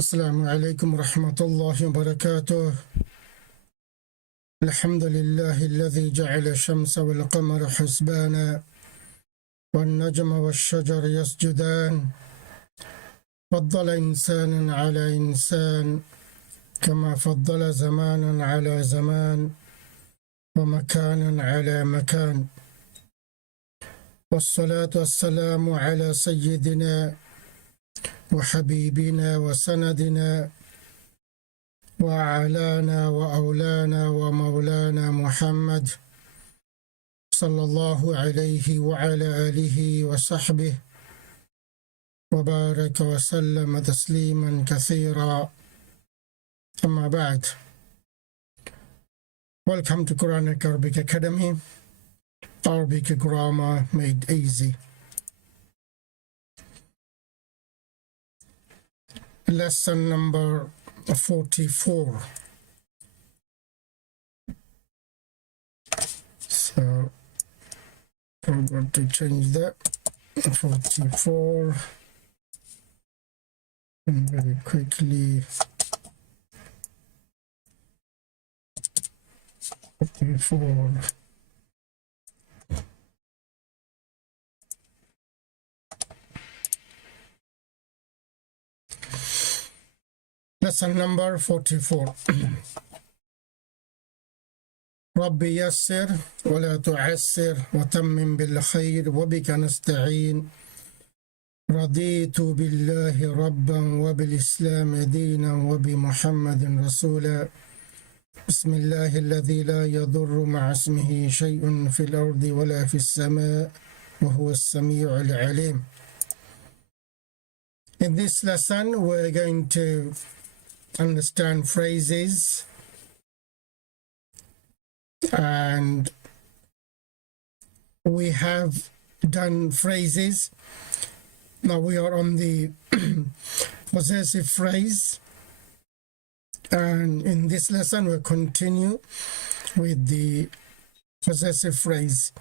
السلام عليكم ورحمة الله وبركاته. الحمد لله الذي جعل الشمس والقمر حسبانا والنجم والشجر يسجدان، فضل إنسانا على إنسان كما فضل زمانا على زمان ومكانا على مكان، والصلاة والسلام على سيدنا وحبيبنا وسندنا وأعلانا وأولانا ومولانا محمد صلى الله عليه وعلى آله وصحبه وبارك وسلم تسليما كثيرا. أما بعد. Welcome to Quranic Arabic Academy, Arabic Grammar Made Easy. Lesson number 44. So I'm going to change that. 44. And very quickly. 44. Lesson number 44. ربي يسر ولا تعسر وتمم بالخير وبك نستعين، رضيت بالله ربا وبالإسلام دينا وبمحمد رسولا، بسم الله الذي لا يضر مع اسمه شيء في الأرض ولا في السماء وهو السميع العليم. In this lesson we're going to understand phrases, and we have done phrases. Now we are on the possessive phrase, and in this lesson we'll continue with the possessive phrase.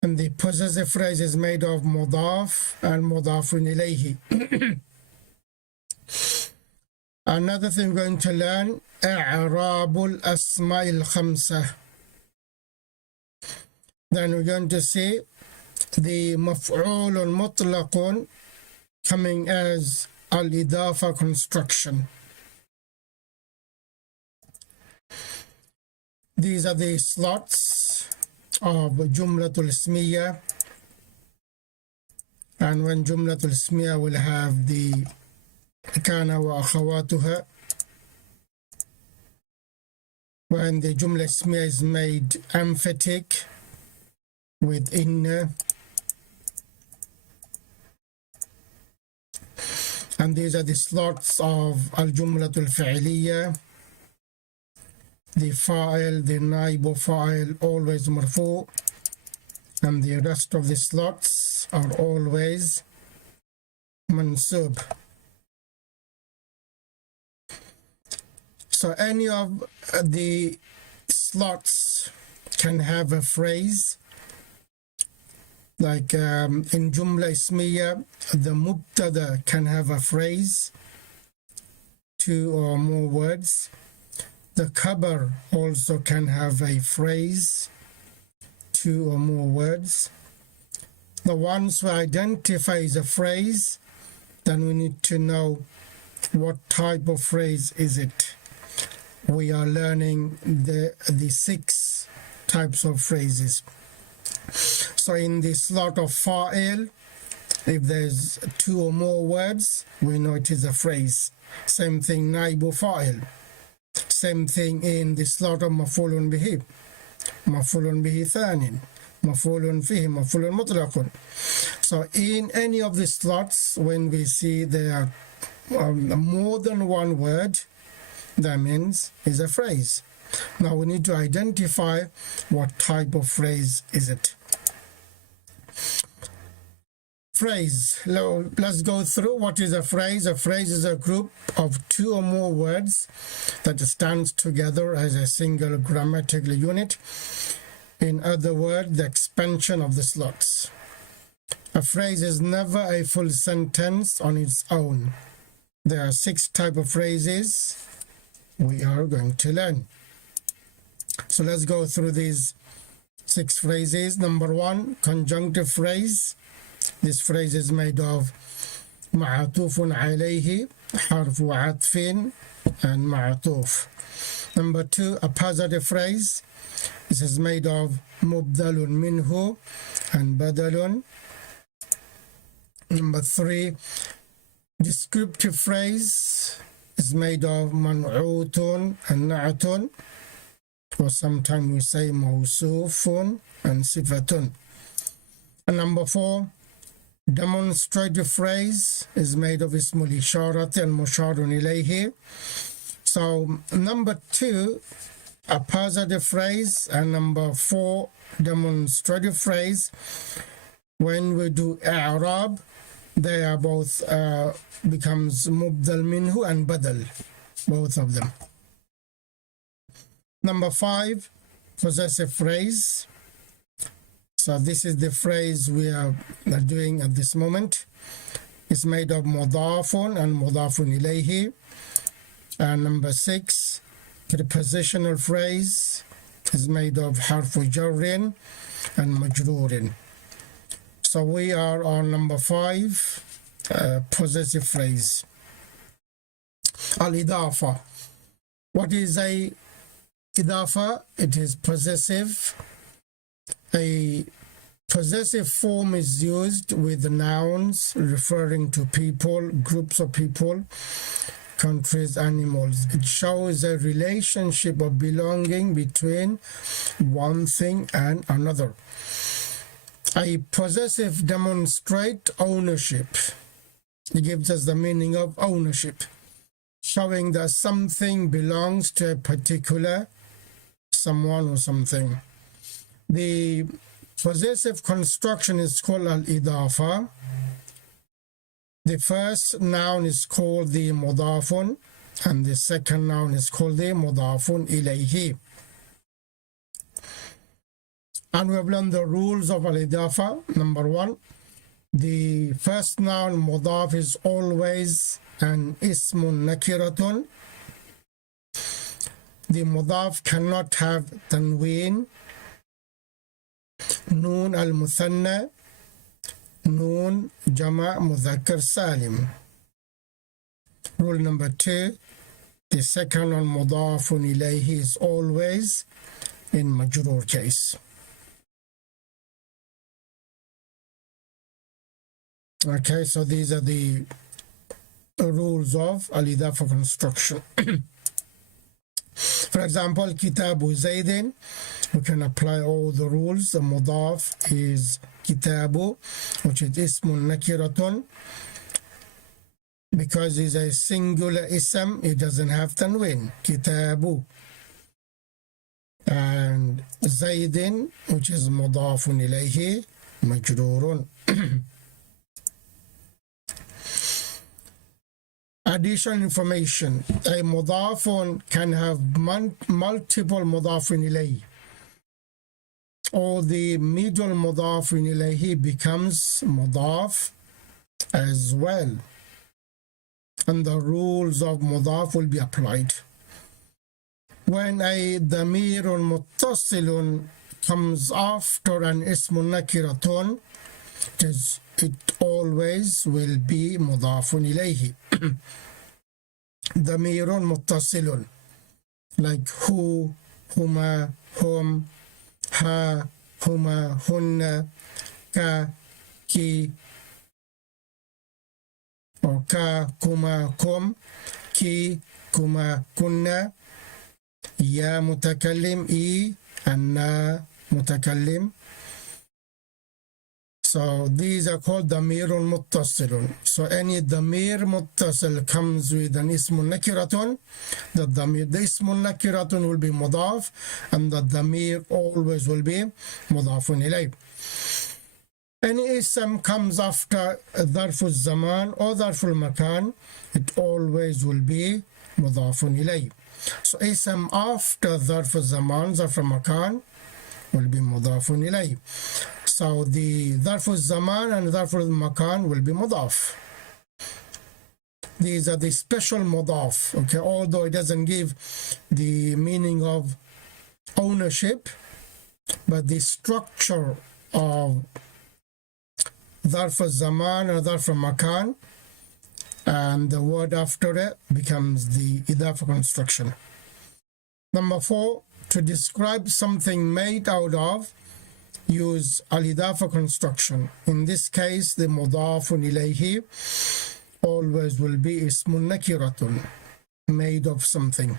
And the possessive phrase is made of mudaf and mudafun ilayhi. Another thing we're going to learn, i'rabul asma'il khamsa. Then we're going to see the maf'ulun mutlaqun coming as al-idafa construction. These are the slots of jumlatul ismiya, and when jumlatul ismiya will have the kana wa akhawatuha, when the jumla ismiya is made emphatic with inna, and these are the slots of al-jumlatul fi'liya, the fa'il, the naibu fa'il, always marfu, and the rest of the slots are always mansub. So any of the slots can have a phrase, like in Jumla Ismiya, the Mubtada can have a phrase, 2 or more words. The Khabar also can have a phrase, 2 or more words. The ones who identifies a phrase, then we need to know what type of phrase is it. We are learning the 6 types of phrases. So in the slot of fa'il, if there's 2 or more words, we know it is a phrase. Same thing naibu fa'il. Same thing in the slot of maf'ulun bihi, maf'ulun bihi thanin, maf'ulun fihi, maf'ulun mutlaqun. So in any of the slots, when we see there are more than one word, that means is a phrase. Now we need to identify what type of phrase is it. Phrase. Let's go through what is a phrase. A phrase is a group of 2 or more words that stands together as a single grammatical unit. In other words, the expansion of the slots. A phrase is never a full sentence on its own. There are 6 types of phrases we are going to learn. So let's go through these 6 phrases. Number 1, conjunctive phrase. This phrase is made of معطوف عليه, حرف عطف and معطوف. Number 2, a positive phrase. This is made of مبدل منه and بدل. Number 3, descriptive phrase is made of منعوت and نعت, or sometimes we say موصوف and صفة. And number 4, demonstrative phrase is made of اسم الإشارة and مشار إليه. So number 2, a positive phrase, and number 4, demonstrative phrase. When we do i'rab, they are both becomes مبدل منه and بدل, both of them. Number 5, possessive phrase. So this is the phrase we are doing at this moment. It's made of مضاف and مضاف إليه. And number 6, prepositional phrase is made of حرف جر and مجرور. So we are on number 5, possessive phrase. Al-idafa. What is a idafa? It is possessive. A possessive form is used with nouns referring to people, groups of people, countries, animals. It shows a relationship of belonging between one thing and another. A possessive demonstrates ownership. It gives us the meaning of ownership, showing that something belongs to a particular someone or something. The possessive construction is called al-idafa. The first noun is called the mudafun, and the second noun is called the mudafun ilayhi. And we have learned the rules of al-idafa. Number 1, the first noun mudaf is always an ismun nakiratun. The mudaf cannot have tanween, noon al-muthanna, noon jama' mudhakkar salim. Rule number 2, the second one mudafun ilayhi is always in majroor case. Okay, so these are the rules of al-idafa construction. For example, kitabu Zaydin, we can apply all the rules. The mudaf is kitabu, which is ismun nakiratun. Because it's a singular ism, it doesn't have tanwin, kitabu. And Zaydin, which is mudafun ilayhi, majrurun. Additional information. A mudafun can have multiple mudafun ilayhi, or the middle mudafun ilayhi becomes mudaf as well, and the rules of mudaf will be applied. When a damirun muttasilun comes after an ismun nakiratun, it always will be mudafun ilayhi. Damirun muttasilun, like who, huma, hum, ha, huma, hunna, ka, ki, or ka, kuma, kum, ki, kuma, kunna, ya mutakallim, I, and na mutakallim. So these are called damirun muttasilun. So any damir muttasil comes with an ismun nakiratun. The ismun nakiratun will be mudaf, and the damir always will be mudafun ilayh. Any ism comes after dharful zaman or dharful makan, it always will be mudafun ilayh. So ism after dharful zaman, dharful makan will be mudafun ilayh. So the dharful zaman and dharful makan will be mudaf. these are the special mudaf, okay, although it doesn't give the meaning of ownership, but the structure of ظرف الزمان or ظرف المكان and the word after it becomes the idafa construction. Number 4, to describe something made out of, use al-idafa construction. In this case, the mudafun ilayhi always will be ismun nakiratun, made of something.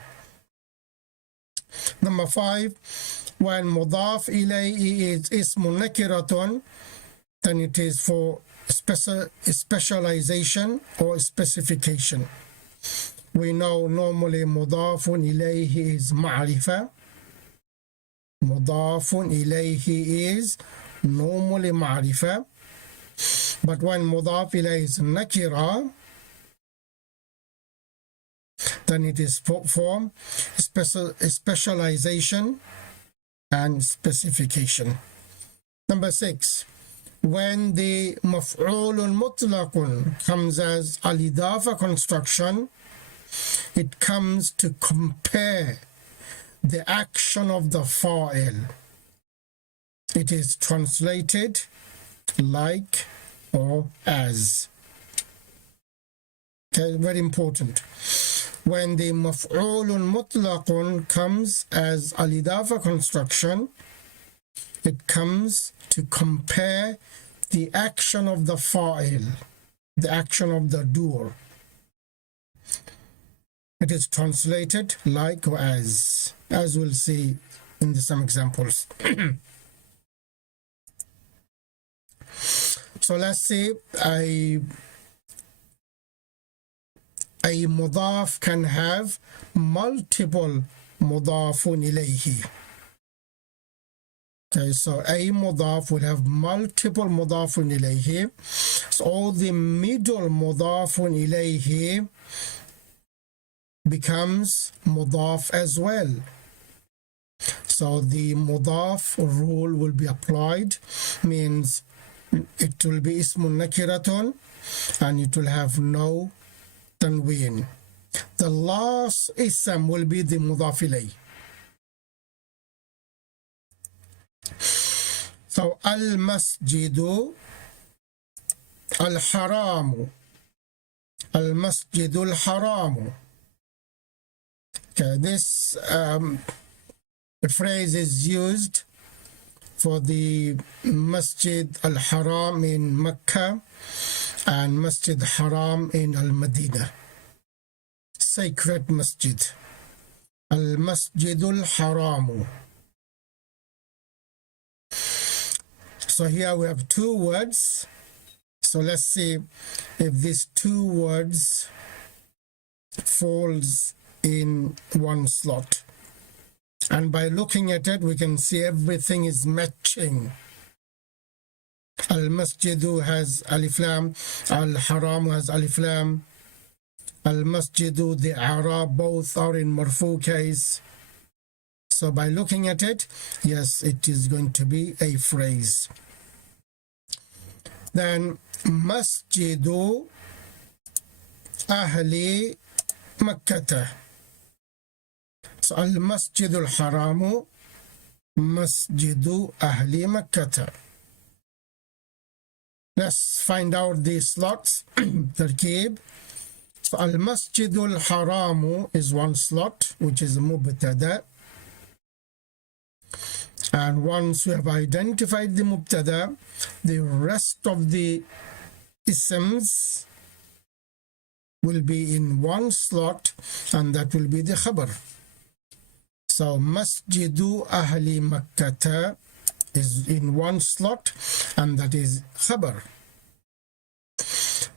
Number 5, when mudaf ilayhi is ismun nakiratun, then it is for specialization or specification. We know normally mudafun ilayhi is ma'rifa. Mudafun ilayhi is normally ma'rifa. But when mudaf ilayhi is nakira, then it is for specialization and specification. Number 6, when the maf'ulun mutlaqun comes as al-idafa construction, it comes to compare the action of the fa'il. It is translated like or as. Okay, very important. When the maf'ulun mutlaqun comes as al-idafa construction, it comes to compare the action of the fa'il, the action of the doer. It is translated like or as we'll see in some examples. So let's see, a mudaf can have multiple mudafun ilayhi. Okay, so a mudaf will have multiple mudafun ilayhi. So the middle mudafun ilayhi becomes mudaf as well. So the mudaf rule will be applied, means it will be ismun nakiratun and it will have no tanween. The last ism will be the mudaf ilayh. So al-masjidu al-haramu, al-masjidu al-haramu. Okay, this phrase is used for the Masjid al-Haram in Mecca and Masjid Haram in Al-Madinah. Sacred Masjid. Al-Masjidul Haramu. So here we have two words. So let's see if these two words falls in one slot. And by looking at it, we can see everything is matching. Al-Masjidu has alif lam, Al-Haram has alif lam, Al-Masjidu, the Arab, both are in marfu case. So by looking at it, yes, it is going to be a phrase. Then Masjidu Ahli Makkah. So Al-Masjidu Al-Haramu Masjidu Ahli Makkah. Let's find out the slots. Tarkib. So Al-Masjidu Al-Haramu is one slot, which is Mubtada. And once we have identified the Mubtada, the rest of the isms will be in one slot, and that will be the khabar. So Masjidu Ahli Makkah is in one slot, and that is khabar.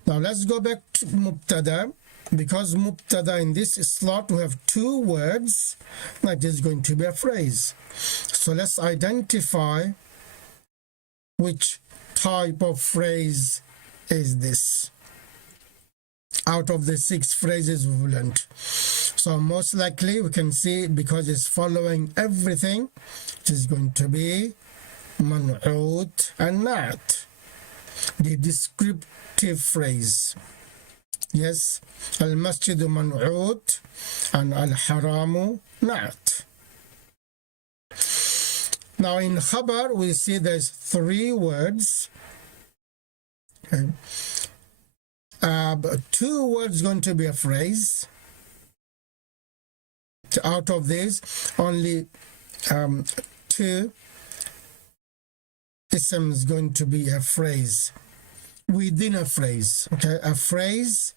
Now let's go back to Mubtada. Because Mubtada in this slot we have two words, that is going to be a phrase. So let's identify which type of phrase is this out of the 6 phrases we've learned. So most likely we can see, because it's following everything, it is going to be man'ut and na'at, the descriptive phrase. Yes, المسجد منعوت and الحرام نعت. Now in khabar we see there's 3 words. Okay. 2 words going to be a phrase. Out of these, only 2 ism is going to be a phrase within a phrase. Okay, a phrase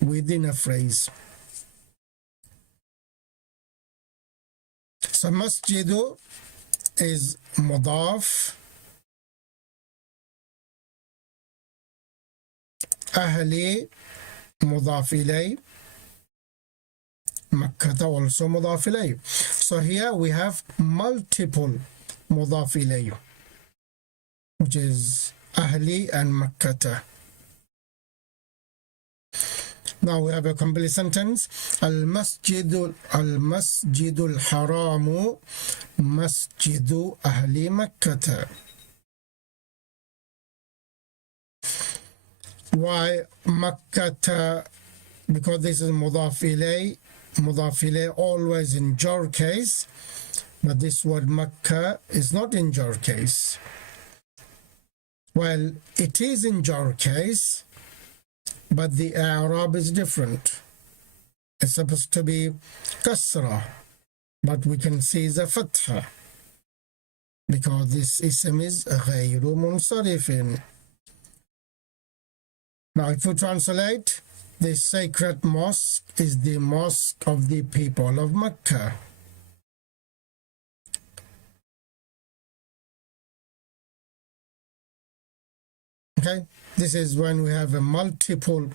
within a phrase. So masjidu is mudaf, ahli mudaf ilay, Makkah also mudaf ilay. So here we have multiple mudaf ilay, which is ahli and Makkah. Now we have a complete sentence. Al-masjidu al-haramu masjidu ahli Makkah. Why Makkah? Because this is mudaf ilay. Mudaf ilay always in jar case, but this word Makkah is not in jar case. Well, it is in jar case, but the Arab is different. It's supposed to be kasra, but we can see the fatha because this ism is غير منصرف. Now if we translate, the sacred mosque is the mosque of the people of Mecca. Okay, this is when we have a multiple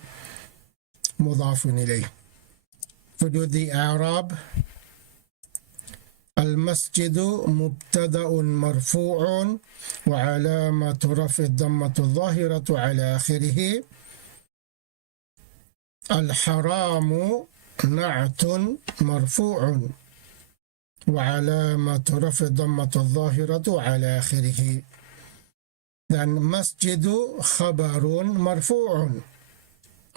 mudafun ilayh. We do the Arab. المسجد مبتدأ مرفوع وعلامة رفع الضمة الظاهرة على آخره. الحرام نعت مرفوع وعلامة رفع الضمة الظاهرة على آخره. Then مسجد خبر مرفوع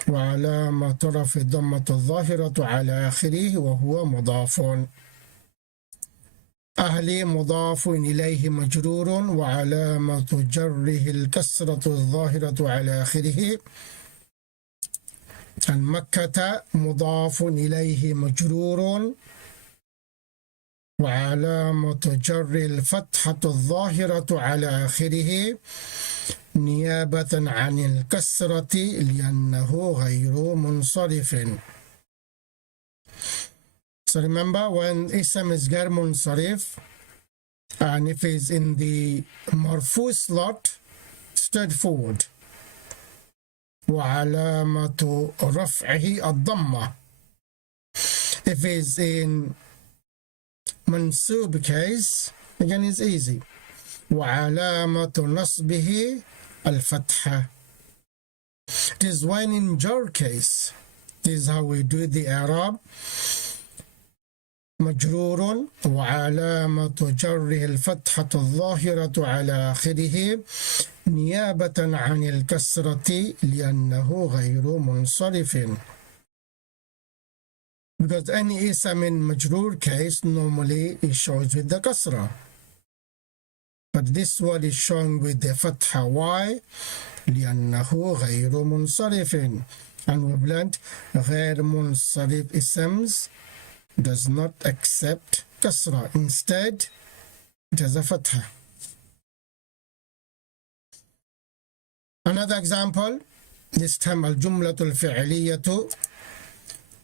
وعلامة رفع الضمة الظاهرة على آخره وهو مضاف. أهلي مضاف إليه مجرور وعلامة جره الكسرة الظاهرة على آخره. مكة مضاف إليه مجرور وعلامة جر الفتحة الظاهرة على آخره نيابة عن الكسرة لأنه غير منصرف. So remember, when ism is غير منصرف and if it's in the marfu slot, straightforward. وعلامة رفعه الضمة. If it's in mansub case, again it's easy. وعلامة نصبه الفتحة. It is when in jar case. This is how we do the Arab. مجرور وعلامة جره الفتحة الظاهرة على آخره نيابة عن الكسرة لأنه غير منصرف. Because any ism in majrur case normally it shows with the kasra. But this one is shown with the fatha. Why? لأنه غير منصرف. And we've learned غير منصرف isms does not accept kasra. Instead, it has a fatha. Another example, this time الجملة الفعلية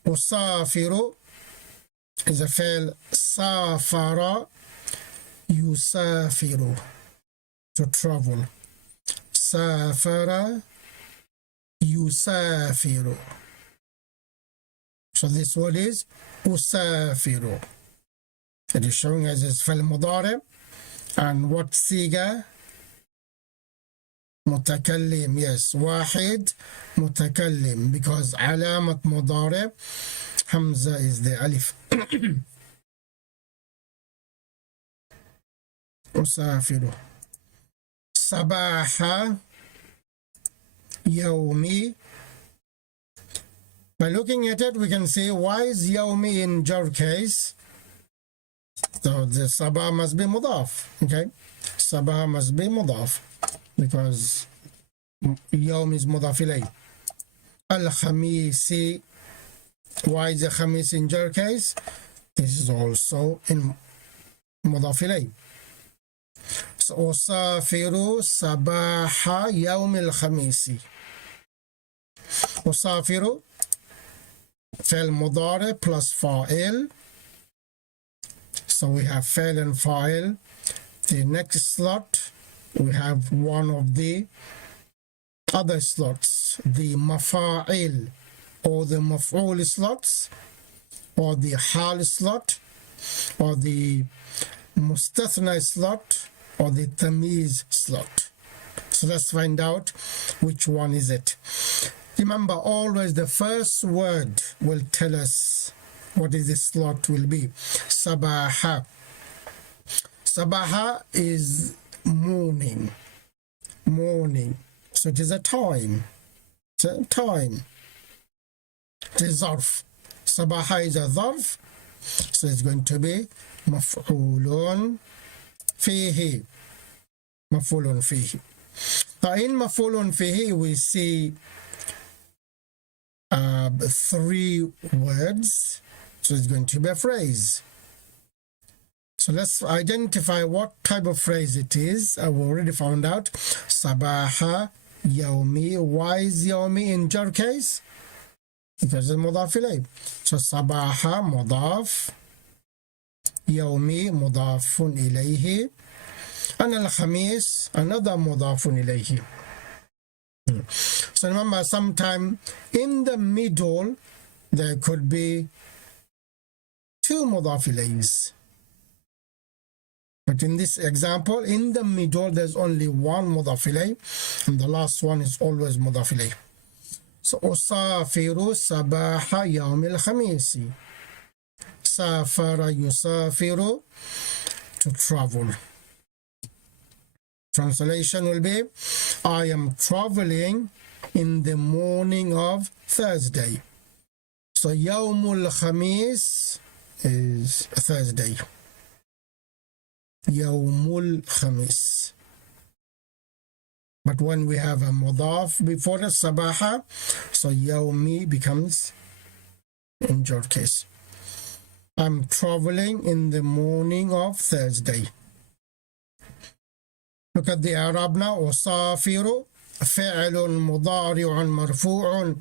أسافر is a فعل سافر يسافر to travel. سافر يسافر. So this word is أسافر. It is showing as its فعل مضارع. And what صيغة? متكلم. Yes, واحد متكلم because علامة مضارع همزة is the ألف. أسافر. صباح يومي By looking at it, we can see why is يومي in jar case. So the sabah must be mudaf. Okay, sabah must be mudaf because يوم is mudaf ilay. Al-Khamisi, why is the Khamis in jar case? This is also in mudaf ilay. So أسافر صباح يوم الخميس. أسافر فعل مضارع plus فاعل. So we have فعل and فاعل. The next slot we have one of the other slots, the مفاعل or the مفعول slots or the حال slot or the مستثنى slot or the تمييز slot. So let's find out which one is it. Remember, always the first word will tell us what is the slot will be. Sabaha. Sabaha is morning. Morning. So it is a time. It's a time. It is zarf. Sabaha is a zarf. So it's going to be مفعول فيه. مفعول فيه. Now in مفعول فيه we see three words, so it's going to be a phrase. So let's identify what type of phrase it is. I've already found out. Sabaha Yaumi. Why is Yaumi in jar case? Because it's mudaf ilayh. So Sabaha mudaf, Yaumi mudafun ilayhi, and al-Khamis another mudafun ilayhi. So remember, sometime in the middle there could be two mudaf ilayhs. But in this example, in the middle there's only one mudaf ilayh, and the last one is always mudaf ilayh. So أسافر صباح يوم الخميس. سافر يسافر, to travel. Translation will be, I am traveling in the morning of Thursday. So Yawmul Khamis is Thursday. Yawmul Khamis. But when we have a mudaf before the sabaha, so Yawmi becomes in your case. I'm traveling in the morning of Thursday. Look at the Arab now. أسافر فعل مضارع مرفوع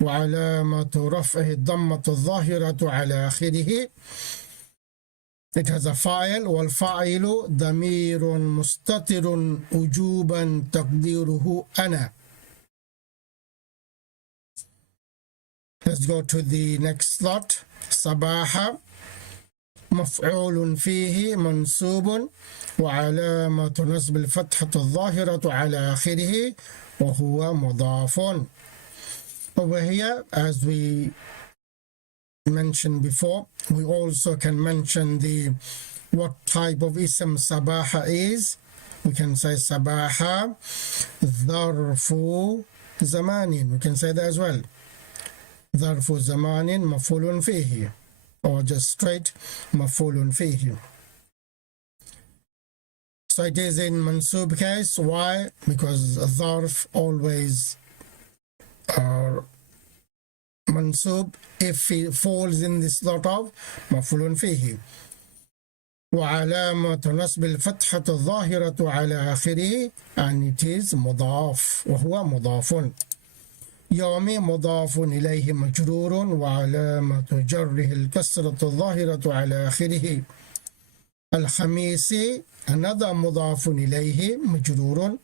وعلامة رفعه الضمة الظاهرة على آخره. It has a fa'il, والفاعل ضمير مستتر وجوبا تقديره أنا. Let's go to the next slot. صباح مفعول فيه منصوب وعلامة نصب الفتحة الظاهرة على آخره وهو مضاف. Over here, as we mentioned before, we also can mention the what type of ism sabaha is. We can say sabaha ظرف زمان. We can say that as well. ظرف زمان مفعول فيه, or just straight مفعول فيه. So it is in mansub case. Why? Because ظرف always are mansub if it falls in the slot of مفعول فيه. وعلامة نصب الفتحة الظاهرة على آخره, and it is مضاف وهو مضاف. يومي مضاف إليه مجرور وعلامة جره الكسرة الظاهرة على آخره. الخميس another مضاف إليه مجرور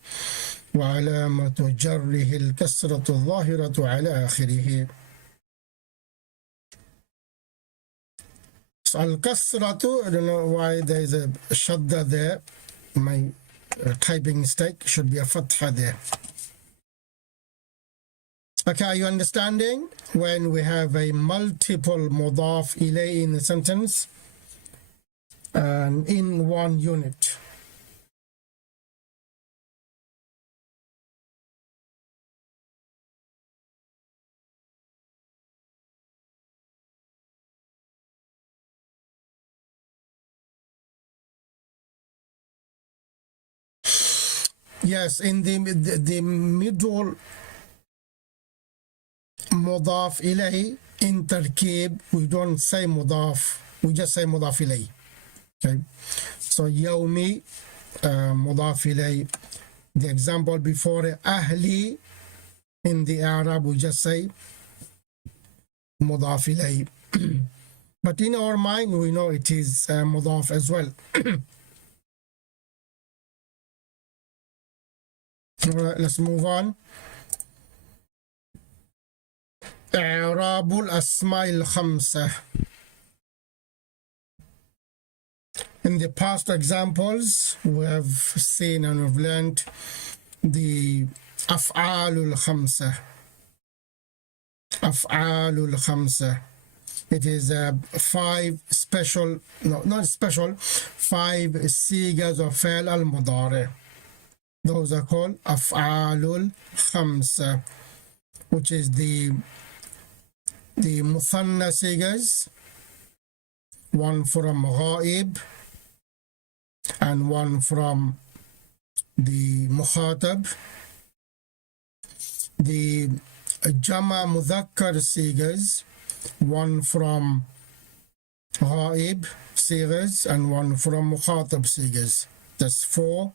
وعلامة جره الكسرة الظاهرة على آخره. So الكسرة, I don't know why there is a shadda there. My typing mistake, should be a fatha there. Okay, are you understanding? When we have a multiple mudaf ilay in a sentence and in one unit. Yes, in the middle مضاف إليه in تركيب we don't say مضاف, we just say مضاف إليه. Okay, so يومي مضاف إليه. The example before أهلي, in the Arab we just say مضاف إليه. But in our mind we know it is مضاف as well. Alright, let's move on. إعراب الأسماء الخمسة. In the past examples we have seen and we've learned the أفعال الخمسة. أفعال الخمسة. It is 5 special, no, not special, 5 sigas of فعل المضارع. Those are called أفعال الخمسة, which is the مثنى sigas, one from غائب and one from the مخاطب. The جمع مذكر sigas, one from غائب sigas and one from مخاطب sigas. That's 4.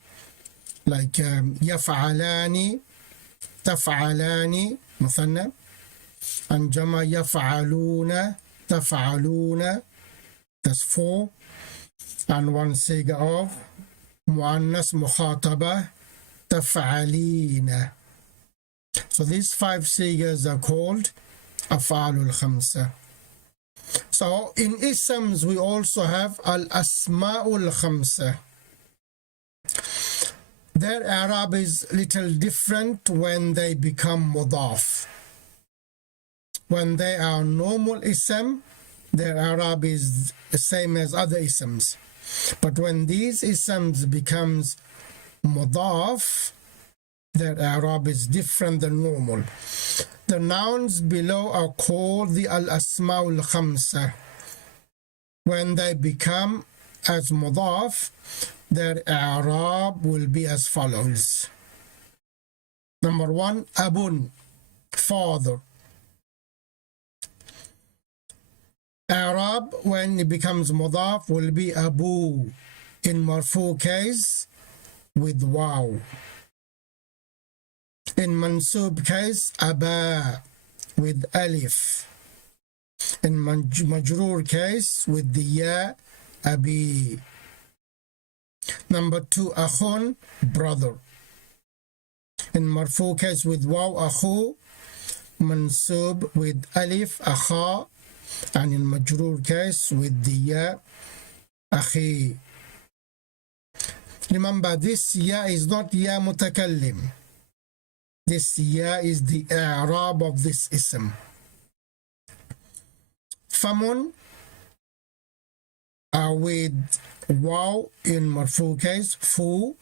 Like يفعلان, تفعلان مثنى, and جمع يفعلون, تفعلون. That's 4. And one siga of مؤنث مخاطبة, تفعلين. So these 5 sigas are called أفعال الخمسة. So in isms we also have الأسماء الخمسة. Their Arab is little different when they become mudaf. When they are normal ism, their Arab is the same as other isms. But when these isms becomes mudaf, their Arab is different than normal. The nouns below are called the al-asma' al-khamsa. When they become as mudaf, their Arab will be as follows. Number 1, abun, father. Arab, when it becomes mudaf, will be abu in marfu case with waw. In mansub case, aba with alif. In majroor case with the ya, abi. Number 2, akhun, brother. In marfu case with waw, akhu. Mansub with alif, akha. And in majroor case with the ya, akhi. Remember, this ya is not ya mutakallim. This ya is the i'rab of this ism. Famun with waw in marfu case, fu,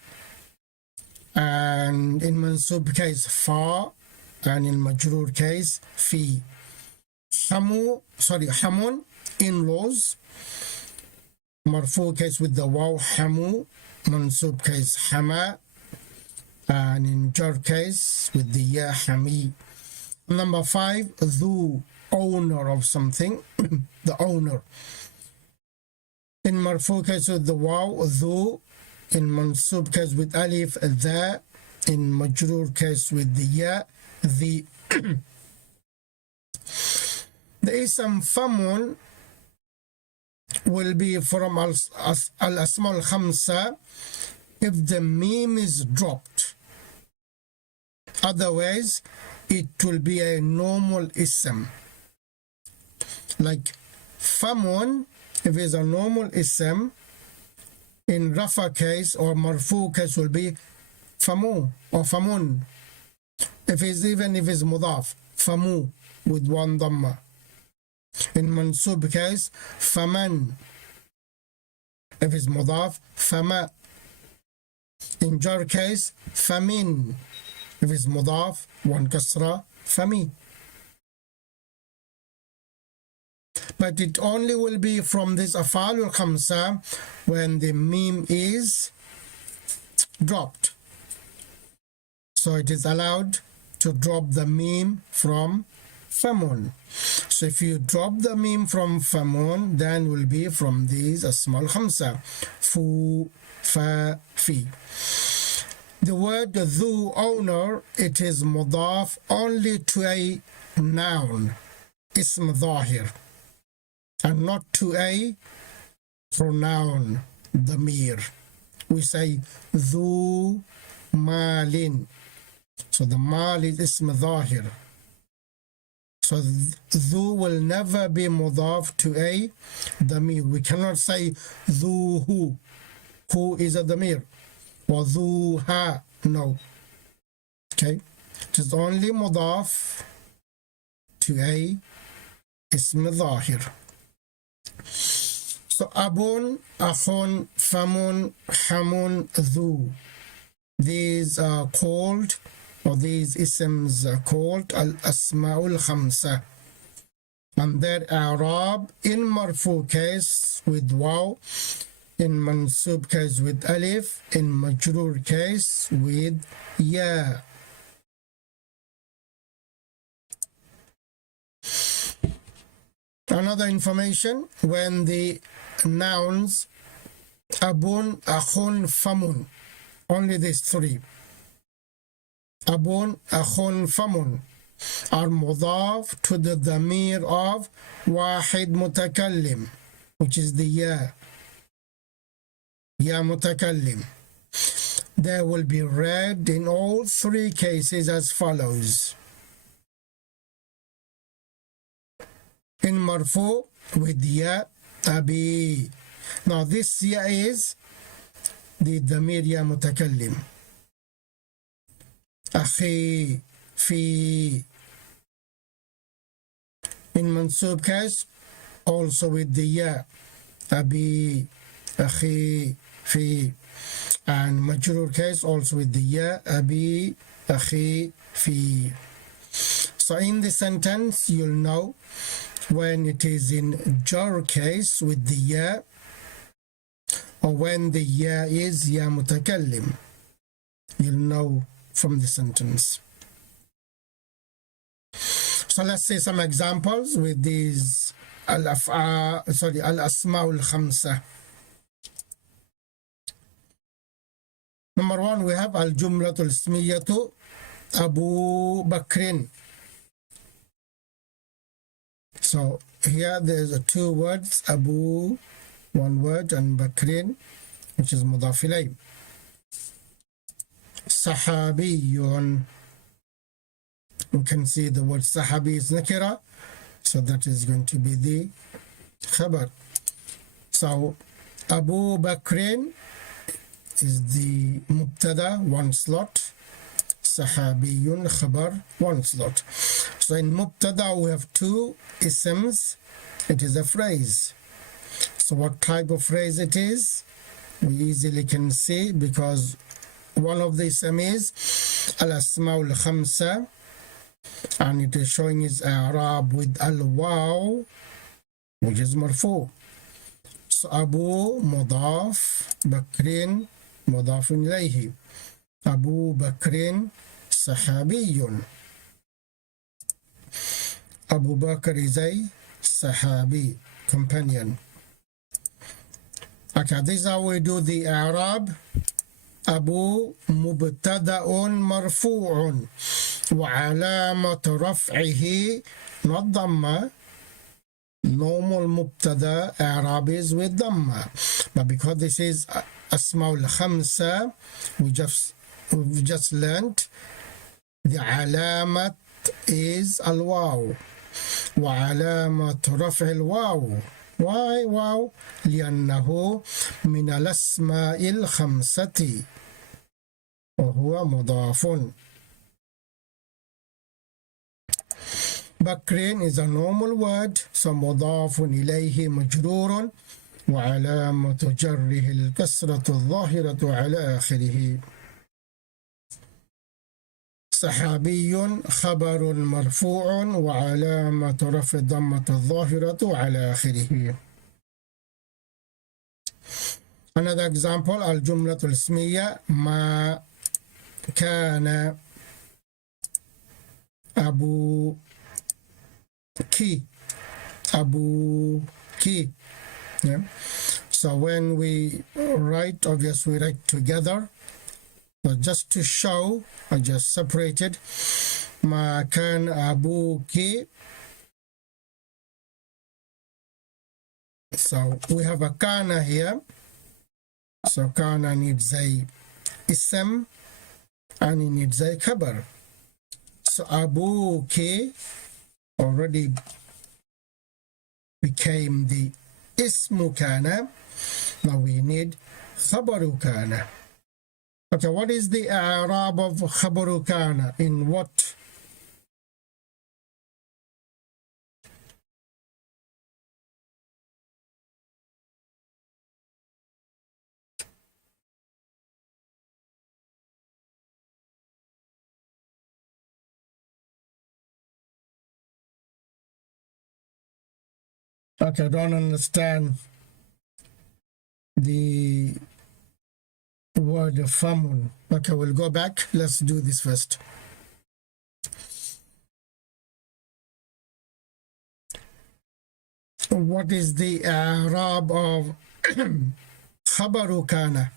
and in mansub case, fa, and in majroor case, fi. Hamun, in-laws, marfu case with the waw, hamu, mansub case, hama, and in jar case with the ya, hami. Number 5, dhu, owner of something, the owner. In marfu case with the waw, dhu. In mansub case with alif, dha. In majroor case with the ya, the. The ism famun will be from al-asma al-khamsa if the meme is dropped. Otherwise, it will be a normal ism. Like famun, if it's a normal ism, in rafa case or marfu case will be famu or famun. Even if it's mudaf, famu with one dhamma. In mansub case, faman. If it's mudaf, fama. In jar case, famin. If it's mudaf, one kasra, fami. But it only will be from this af'al al-khamsa when the meme is dropped. So it is allowed to drop the meme from famun. So if you drop the meme from famun, then will be from these asma al-khamsa. Fu, fa, fi. The word dhu, owner, it is mudaf only to a noun, ism dhahir, and not to a pronoun, damir. We say dhu malin. So the mal is ism dhahir. So dhu will never be mudaf to a damir. We cannot say dhuhu. Who is a damir? Or dhuha. No. Okay. It is only mudaf to a ism dhahir. So abun, akhun, famun, hamun, dhu. These are called, or these isms are called al-asma'ul khamsa. And their i'rab in marfu case with waw, in mansub case with alif, in majrur case with ya. Another information, when the nouns abun, akhun, famun, only these three, abun, akhun, famun, are mudaf to the damir of wahid mutakallim, which is the ya mutakallim. They will be read in all three cases as follows. In marfu with ya, abi. Now this ya is the damir ya mutakallim. Akhi, fi. In mansub case, also with the ya, abi, akhi, fi. And majrur case also with the ya, abi, akhi, fi. So in the sentence, you'll know when it is in jar case with the ya, or when the ya is ya mutakallim. You'll know from the sentence. So let's see some examples with these al-asma'ul khamsa. Number one, we have al-jumlatul ismiyatu Abu Bakrin. So here there's two words, Abu, one word, and Bakrin, which is mudaf ilayh. Sahabiyun. You can see the word sahabi is nakira, so that is going to be the khabar. So Abu Bakrin is the mubtada, one slot. Sahabiyun khabar, one slot. So in mubtada we have two isms. It is a phrase. So what type of phrase it is, we easily can see, because one of the ism is al-asma'ul khamsa, and it is showing its i'rab with al-waw, which is marfu. So Abu mudaf, Bakrin mudaf ilayhi. Abu Bakrin sahabiyun. Abu Bakr is a sahabi, companion. Okay, this is how we do the i'rab. Abu mubtada'un marfu'un wa alamatu raf'ihi, not dhamma. Normal mubtada i'rab is with dhamma, but because this is asma'ul khamsa, we've just learned the alamat is al-waw, wa alamatu raf'i al-waw. Why waw? لأنه من الأسماء الخمسة وهو مضاف. Bakrin is a normal word, so مضاف إليه مجرور وعلامة جره الكسرة الظاهرة على آخره. صحابي خبر مرفوع وعلامة رفع الضمة الظاهرة على آخره. Another example, الجملة الاسمية ما كان Abu ki, Abu ki. Yeah. So when we write, obviously we write together. But just to show, I just separated. Ma kan abuki. So we have a kana here. So kana needs a ism and it needs a khabar. So abuki already became the ismu kana. Now we need khabaru kana. Okay, what is the i'rab of khabaru kana? In what? Okay, I don't understand the word famun. Okay, we'll go back. Let's do this first. What is the i'rab of khabaru kana?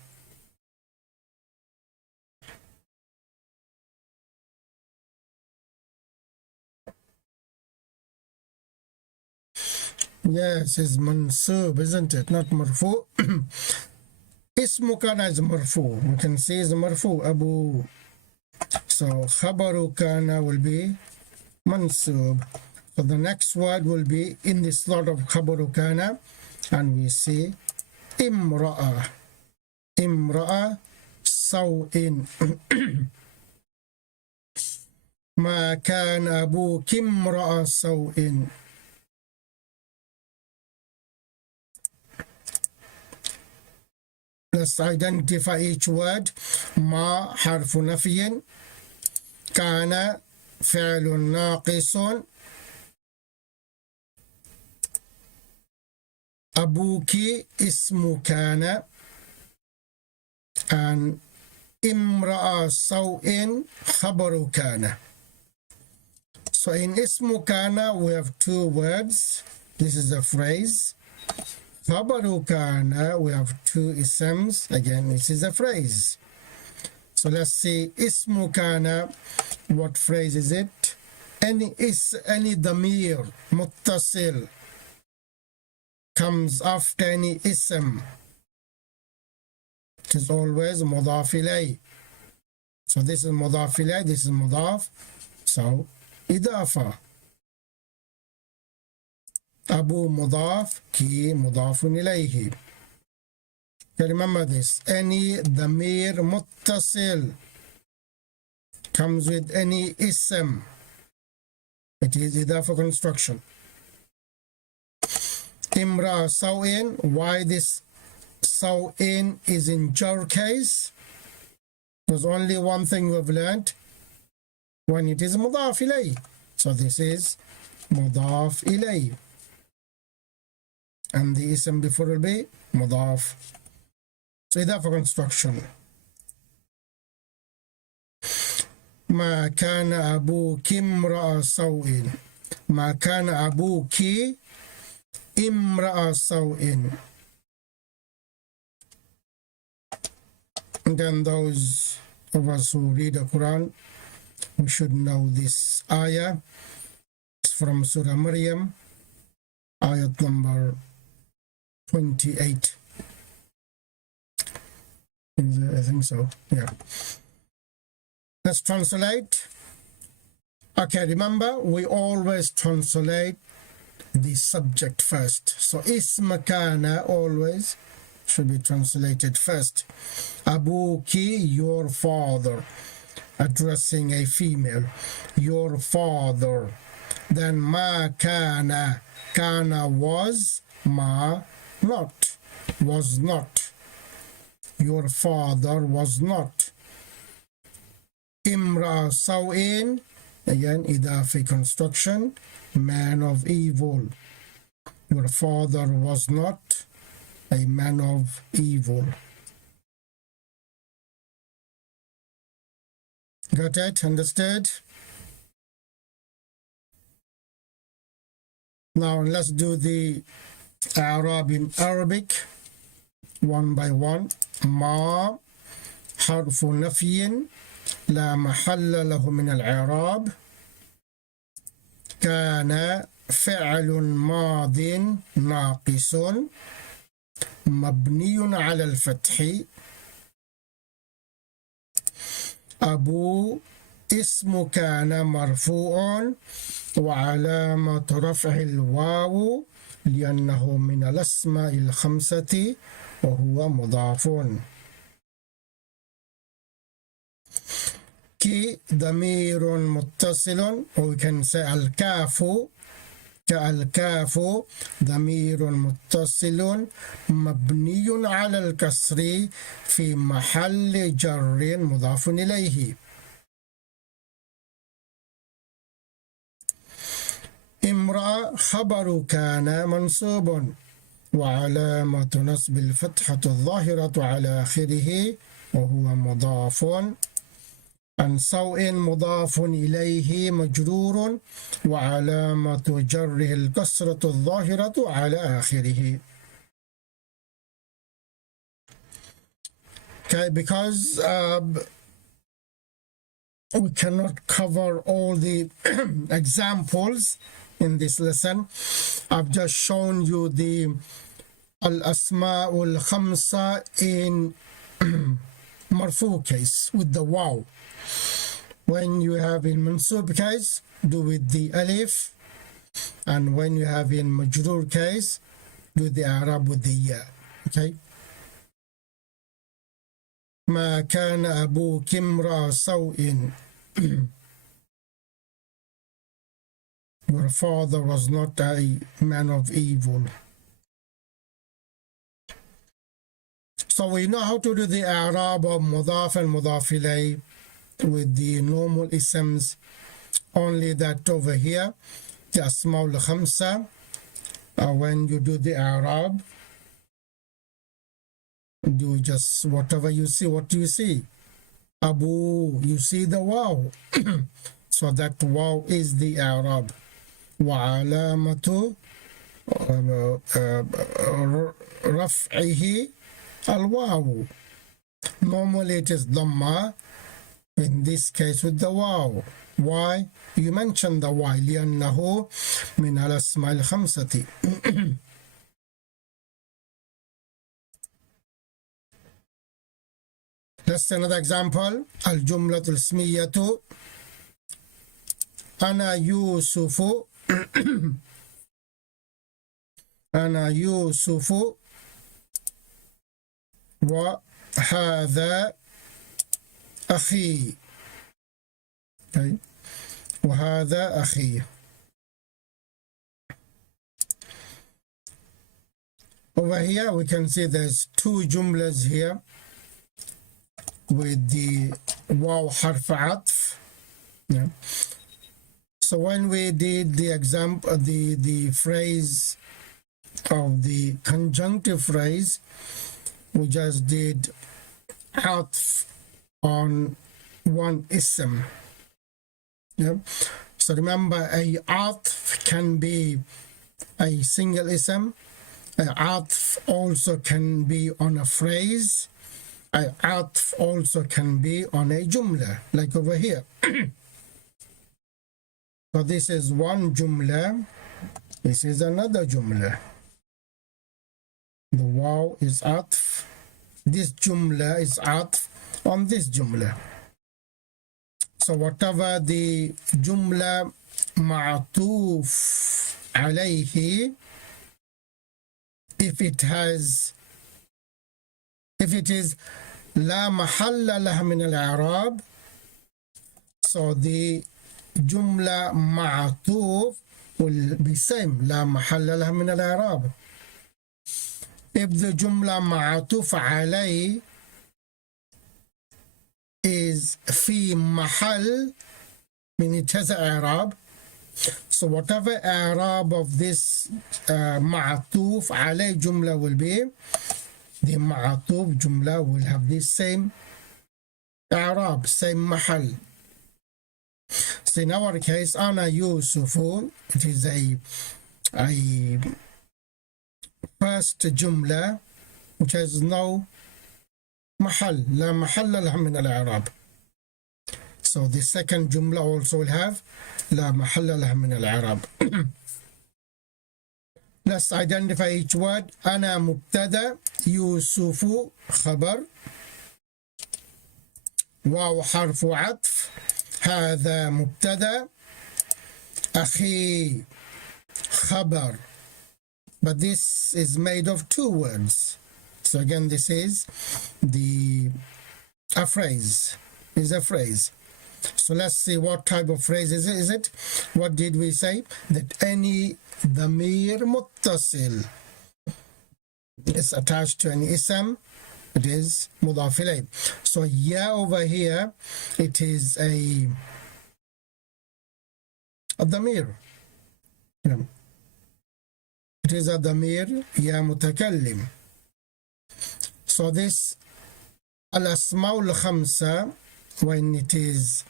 Yes, it's mansub, isn't it? Not marfu. Ismu kana is marfu. We can say it's marfu, Abu. So khabaru kana will be mansub. So the next word will be in the slot of khabaru kana, and we say imra'a. Imra'a sawin. Ma kan abuki imra'a sawin. Let's identify each word. ما حرف نفي، كان فعل ناقص، أبوك اسم كان، and امرأة سوء خبر كان. So in اسم كان we have two words. This is a phrase. Khabaru kana, we have two isms. Again, this is a phrase. So let's see ismu kana. What phrase is it? Any damir muttasil comes after any ism. It is always mudaf ilay. So this is mudaf ilay, this is mudaf. So idafa. Abu mudaf, ki mudafun ilayhi. Remember this. Any damir muttasil comes with any ism. It is idafa construction. Imra sawin. Why this sawin is in jar case? There's only one thing we've learned. When it is mudaf ilay. So this is mudaf ilay. And the ism before will be mudaf. So idafa construction. ما كان أبوك امرأ سوء. ما كان أبوك امرأ سوء. And then those of us who read the Quran, we should know this ayah. It's from Surah Maryam, ayat number 28. I think so, yeah. Let's translate. Okay, remember, we always translate the subject first. So ism kana always should be translated first. Abuki, your father, addressing a female, your father. Then ma kana, kana was, ma not, was not. Your father was not. Imra sawin, again idafi construction, man of evil. Your father was not a man of evil. Got it? Understood? Now let's do the Arab in Arabic one by one. ما حرف نفي لا محل له من الإعراب. كان فعل ماض ناقص مبني على الفتح. أبو اسم كان مرفوع وعلامة رفع الواو لأنه من الأسماء الخمسة وهو مضاف. كي ضمير متصل أو كان الكاف كالكاف ضمير متصل مبني على الكسر في محل جر مضاف إليه. امرأة خبر كان منصوب وعلامة نصب الفتحة الظاهرة على آخره وهو مضاف. عن سوء مضاف إليه مجرور وعلامة جره الكسرة الظاهرة على آخره. Okay, because we cannot cover all the examples in this lesson, I've just shown you the al-asma al-khamsa in marfu case with the waw. When you have in mansub case, do with the alif, and when you have in majrur case, do the Arab with the ya. Okay. ما كان أبوك امرأ سوء. Your father was not a man of evil. So we know how to do the Arab of mudaf and mudaf ilayh with the normal isms, only that over here the asma al khamsa, when you do the Arab, do just whatever you see. What do you see? Abu, you see the waw. So that waw is the Arab. وعلامة رفعه الواو. Normally it is dhamma. In this case with the waw. Why? You mentioned the why. لأنه من الأسماء الخمسة. Let's see another example. الجملة الاسمية أنا يوسف. أنا يوسف وهذا أخي. Okay. وهذا أخي. Over here we can see there's two jumlas here with the waw harf atf. Yeah. So when we did the example, the phrase of the conjunctive phrase, we just did atf on one ism. Yeah. So remember, a atf can be a single ism. A atf also can be on a phrase. A atf also can be on a jumla, like over here. So this is one jumla. This is another jumla. The waw is atf. This jumla is atf on this jumla. So whatever the jumla ma'tuf alayhi, if it is la mahalla laha min al-i'rab, so the jumla ma'tuf will be same, la mahalla laha min al-i'rab. If the jumla ma'tuf alayhi is fi mahal, meaning it has an i'rab, so whatever i'rab of this ma'tuf alayhi jumla will be, the ma'tuf jumla will have the same i'rab, same mahal. So in our case, ana yusufu, it is a a first جملة which has no محل, لا محل لها من الإعراب. So the second جملة also will have لا محل لها من الإعراب. Let's identify each word. أنا مبتدأ, يوسف خبر, واو حرف عطف, هذا مبتدأ, أخي خبر. But this is made of two words. So again, this is a phrase. Is a phrase. So let's see what type of phrase is it. What did we say? That any ضمير متصل is attached to any ism, it is مضاف إليه. So yeah, over here it is a ضمير. It is a ضمير يا متكلم. So this الأسماء الخمسة, when it is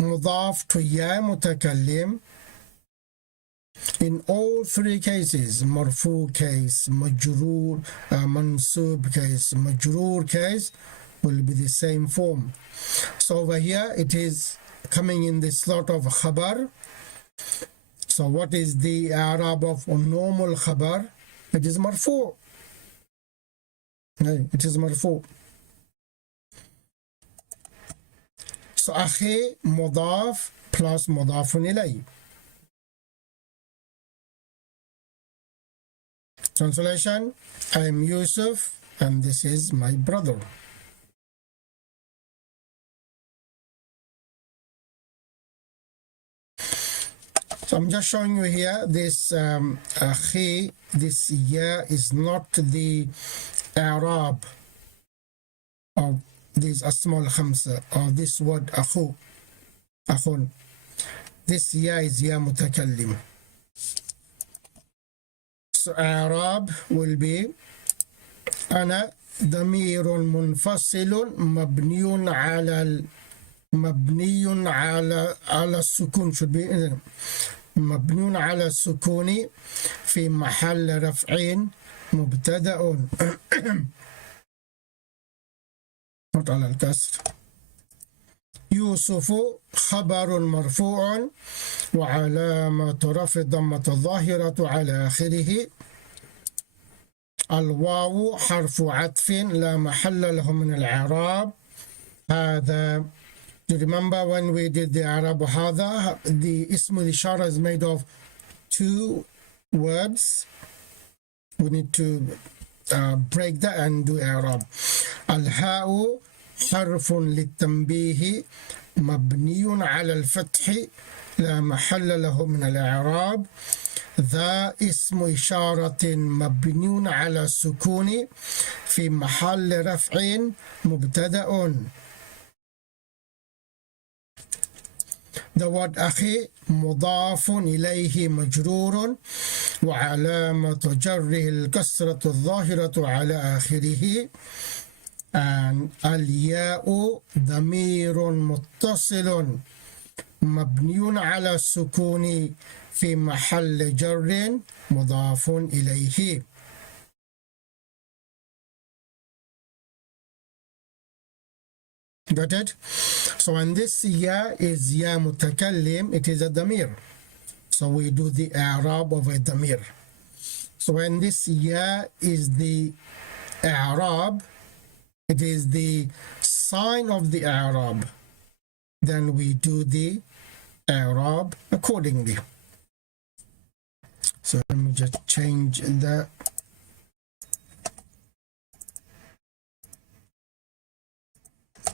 مضاف to يا متكلم, in all three cases, مرفوع case, مجرور, منصوب case, مجرور case, will be the same form. So over here it is coming in the slot of khabar. So what is the Arab of normal khabar? It is marfu'. It is marfu'. So أخي مضاف plus مضاف إليه. Translation: I am Yusuf and this is my brother. So I'm just showing you here this أخي, this ya is not the Arab of these asma al-khamsa, or this word أخو, أخون. This ya is ya mutakallim. So Arab will be أنا ضمير منفصل مبني على السكون, should be مبني على السكون في محل رفع مبتدأ not على الكسر. يوسف خبر مرفوع وعلامة رفع الضمة الظاهرة على آخره. الواو حرف عطف لا محل له من الإعراب. هذا, you remember when we did the Arab هذا, the اسم الإشارة is made of two words. We need to break that and do Arab. الهاء حرف للتنبيه مبني على الفتح لا محل له من الإعراب. ذا اسم إشارة مبني على السكون في محل رفع مبتدأ. The word أخي مضاف إليه مجرور وعلامة جره الكسرة الظاهرة على آخره. and الياء ضمير متصل مبني على السكون في محل جر مضاف إليه. Got it? So when this ya is ya mutakallim, it is a damir. So we do the i'rab of a damir. So when this ya is the i'rab, it is the sign of the i'rab, then we do the i'rab accordingly. So let me just change the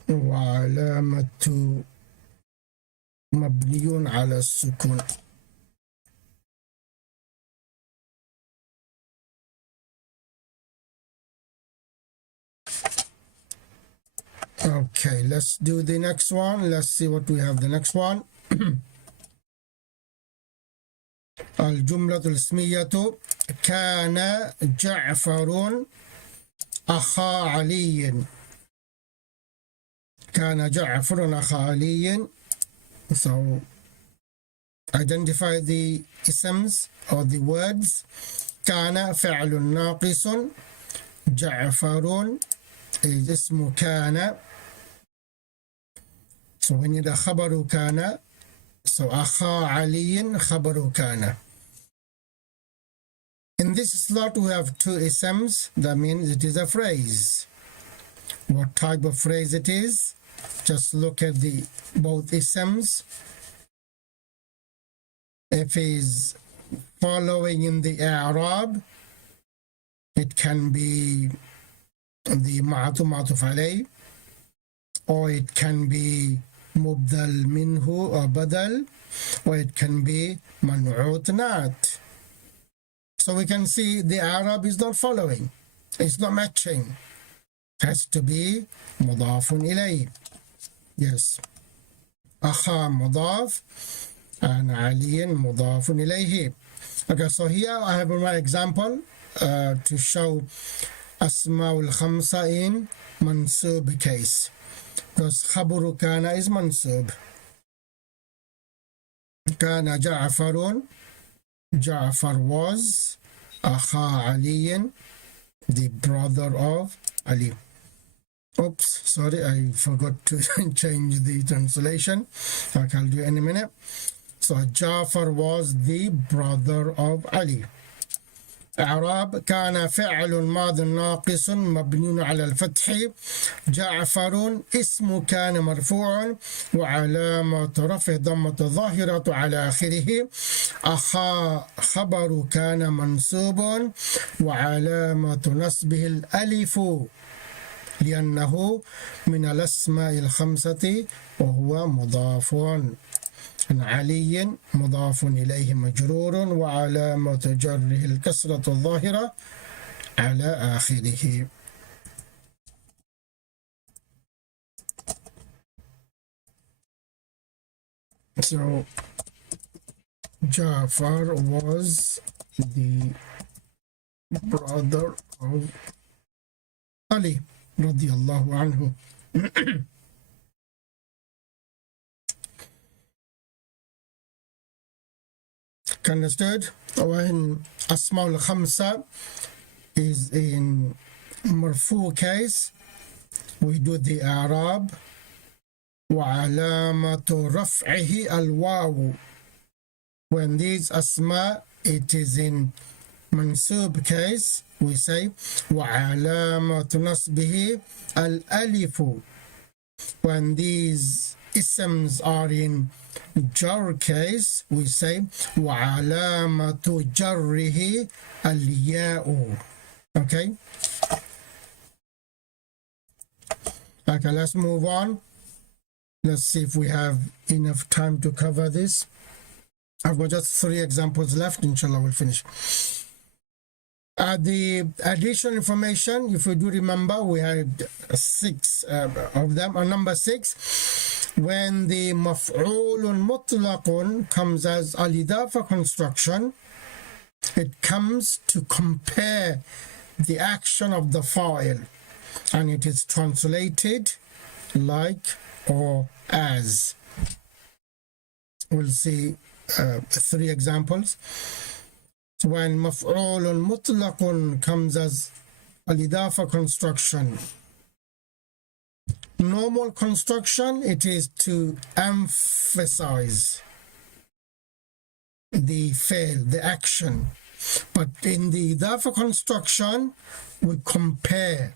وعلامة مبني على السكون. Okay, let's do the next one. Let's see what we have the next one. الجملة الاسمية كان جعفر أخا علي. كان جعفر أخا علي. So identify the isms or the words. كان فعل ناقص. جعفر is اسم كان. So we need a خبر كان. So أخا علي خبر كان. In this slot we have two isms. That means it is a phrase. What type of phrase it is? Just look at the both isms. If is following in the i'rab, it can be the ma'tuf alayh, or it can be mubdal minhu or badal, or it can be man'ut nat. So we can see the i'rab is not following, it's not matching. It has to be mudafun ilayh. Yes, akha mudaf and aliyin mudafun ilayhi. Okay, so here I have my example to show asma'ul khamsa in mansub case, because khabaru kana is mansub. Kana Ja'farun, Ja'far was, akha aliyin, the brother of Ali. Oops, sorry, I forgot to change the translation. Okay, I'll do it in a minute. So Ja'far was the brother of Ali. إعراب كان فعل ماض ناقص مبني على الفتح. جعفر اسم كان مرفوع وعلامة رفع ضمة ظاهرة على آخره. أخا خبر كان منصوب وعلامة نصبه الألف لأنه من الأسماء الخمسة وهو مضاف. علي مضاف إليه مجرور وعلامة جره الكسرة الظاهرة على آخره. So Ja'far was the brother of Ali radiyallahu anhu. Understood? When Asma'ul Khamsa is in marfu case, we do the i'rab وعلامة رفعه الواو. When these asma, it is in mansub case, we say وعلامة نصبه الألف. When these isms are in jar case, we say وعلامة جره الياء. Okay, let's move on. Let's see if we have enough time to cover this. I've got just 3 examples left. Inshallah, we'll finish. The additional information, if we do remember, we had 6 of them. Number 6, when the maf'ulun mutlaqun comes as al-idafa construction, it comes to compare the action of the fa'il, and it is translated like or as. We'll see 3 examples. So when maf'ulun mutlaqun comes as al-idafa construction, normal construction, it is to emphasize the fail, the action. But in the idafa construction, we compare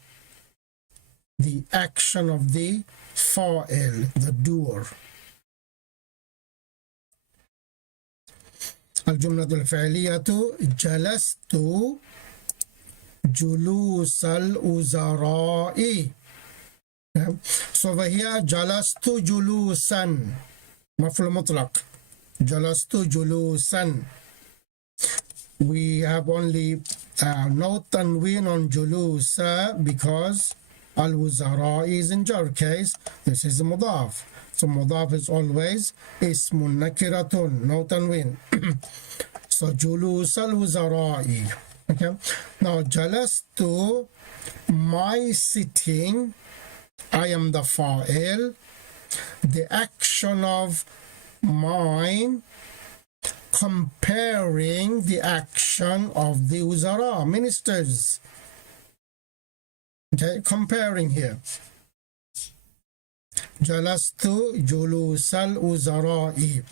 the action of the fa'il, the doer. الجملة الفعلية جلست جلوس الوزراء. So over here جلست جلوسا مفعول مطلق. جلست جلوسا. We have only no tanween on julusa because al-wuzara is in jar case. This is mudaf. So mudaf is always ismun nakiratun, no tanween. So julus al-wuzara'i. Okay. Now jalastu, my sitting, I am the fa'il. The action of mine comparing the action of the wuzara, ministers. Okay, comparing here. Jalastu julusal wuzara'i.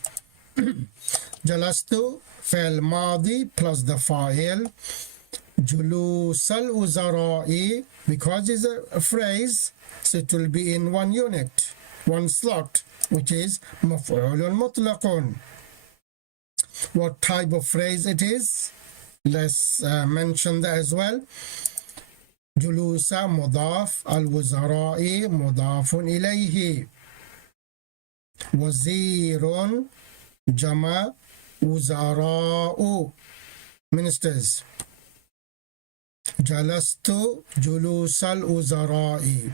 Jalastu فعل ماضي plus the fa'il. Julusal wuzara'i, because it's a phrase, so it will be in one unit, one slot, which is maf'ulun mutlaqun. What type of phrase it is? Let's mention that as well. Julusa mudaf, al-wuzara'i mudafun ilayhi. Wazirun jama wuzara'u, ministers. Jalastu julusal wuzara'i.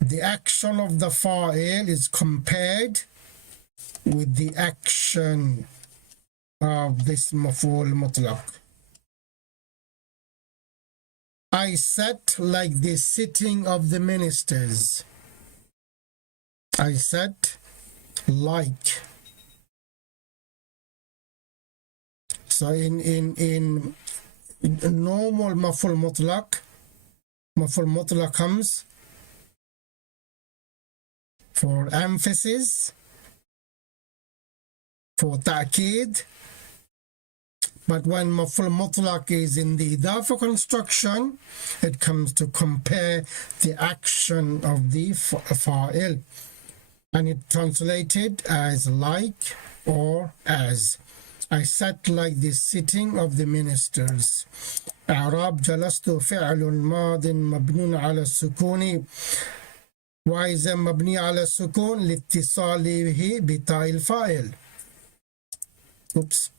The action of the fa'il is compared with the action of this maf'ul mutlaq. I sat like the sitting of the ministers. I sat like. So in normal maf'ul mutlaq comes for emphasis, for ta'kid. But when maf'ul mutlaq is in the idafa construction, it comes to compare the action of the fa'il, and it translated as like or as. I sat like the sitting of the ministers. أعراب جلست فعل ماض مبني على السكون. Why is it مبني على السكون؟ لاتصاله بتاء الفاعل. Oops.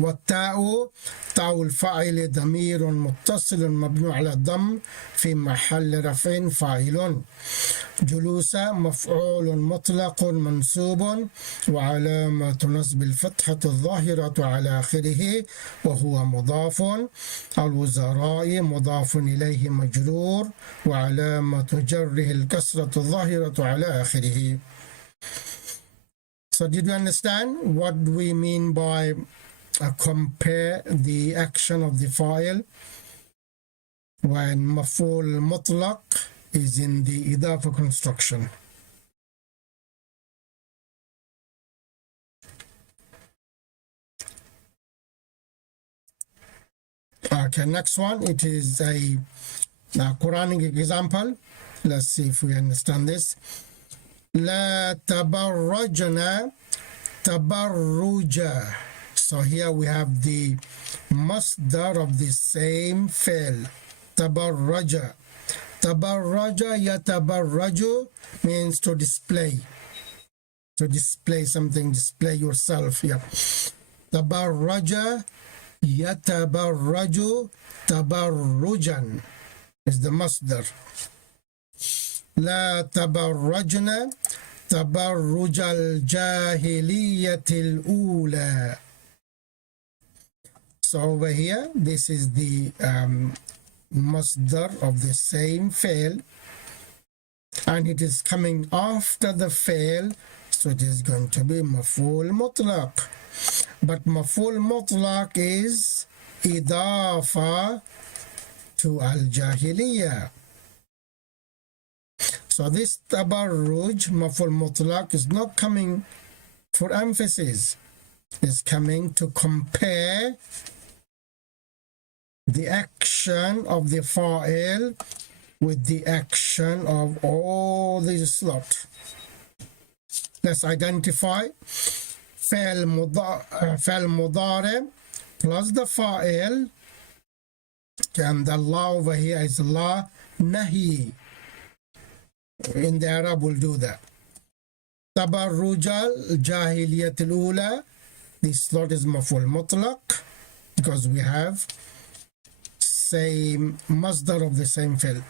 والتاء تاء الفاعل ضمير متصل مبني على الضم في محل رفع فاعل. جلوس مفعول مطلق منصوب وعلامة نصب الفتحة الظاهرة على آخره وهو مضاف. الوزراء مضاف إليه مجرور وعلامة جره الكسرة الظاهرة على آخره. So did you understand what we mean by compare the action of the fa'il when maf'ul mutlaq is in the idafa construction? Okay, next one, it is a Quranic example. Let's see if we understand this. La tabarrajna tabarruja. So here we have the masdar of the same fi'l, tabarraja. Tabarraja yatabarraju means to display. To display something, display yourself. Yeah. Tabarraja yatabarraju tabarrujan is the masdar. La tabarrajna tabarruj al-jahiliyyati al-ula. So over here, this is the masdar of the same fi'l, and it is coming after the fi'l, so it is going to be maf'ul mutlaq. But maf'ul mutlaq is idafa to al-jahiliyyah. So this tabarruj maf'ul mutlaq is not coming for emphasis. It's coming to compare the action of the fa'il with the action of all these slots. Let's identify fa'il mudari plus the fa'il, and the la over here is la nahi. In the Arab we'll do that. Tabarrujal jahiliyat al-ula. This slot is maf'ul mutlaq because we have same masdar of the same fi'l.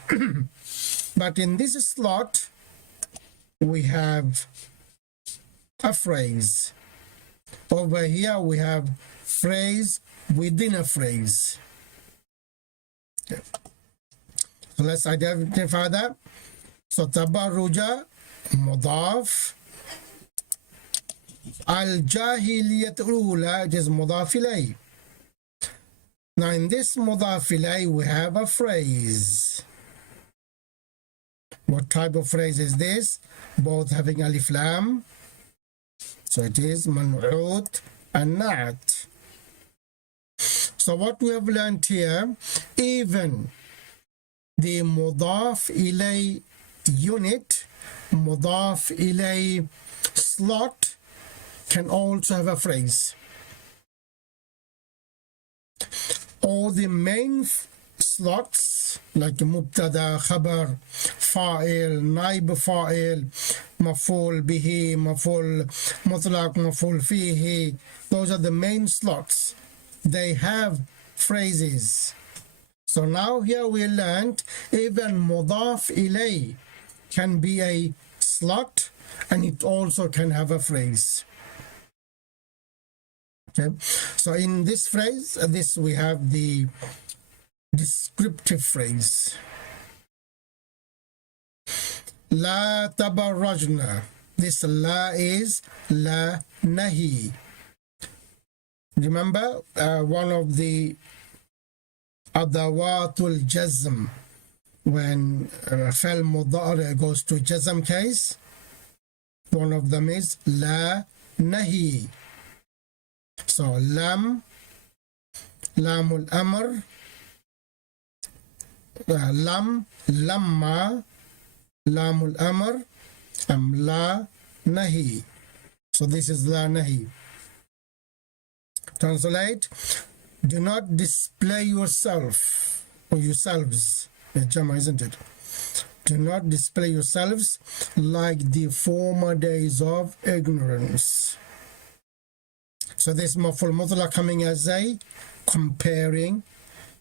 But in this slot we have a phrase. Over here we have phrase within a phrase. Okay. So let's identify that. So tabarruja mudaf الجاهلية الأولى, it is مضاف إليه. Now in this مضاف إليه we have a phrase. What type of phrase is this? Both having alif lam. So it is منعوت and نعت. So what we have learned here, even the مضاف إليه unit, مضاف إليه slot can also have a phrase. All the main slots like مبتدا, خبر, فاعل, نائب فاعل, مفعول به, مفعول مطلق, مفعول فيه, those are the main slots. They have phrases. So now here we learned even مضاف إليه can be a slot and it also can have a phrase. Okay, so in this phrase, this we have the descriptive phrase. لا تبرجنا. This la is la nahi. Remember one of the adawatul jazm, when fal mudari goes to jazm case, one of them is la nahi. So lam, lamul amr, lam, lamma, lamul amr, la nahi. So this is la nahi. Translate: do not display yourself or yourselves. Jama, isn't it? Do not display yourselves like the former days of ignorance. So this maf'ul mutlaq coming as a comparing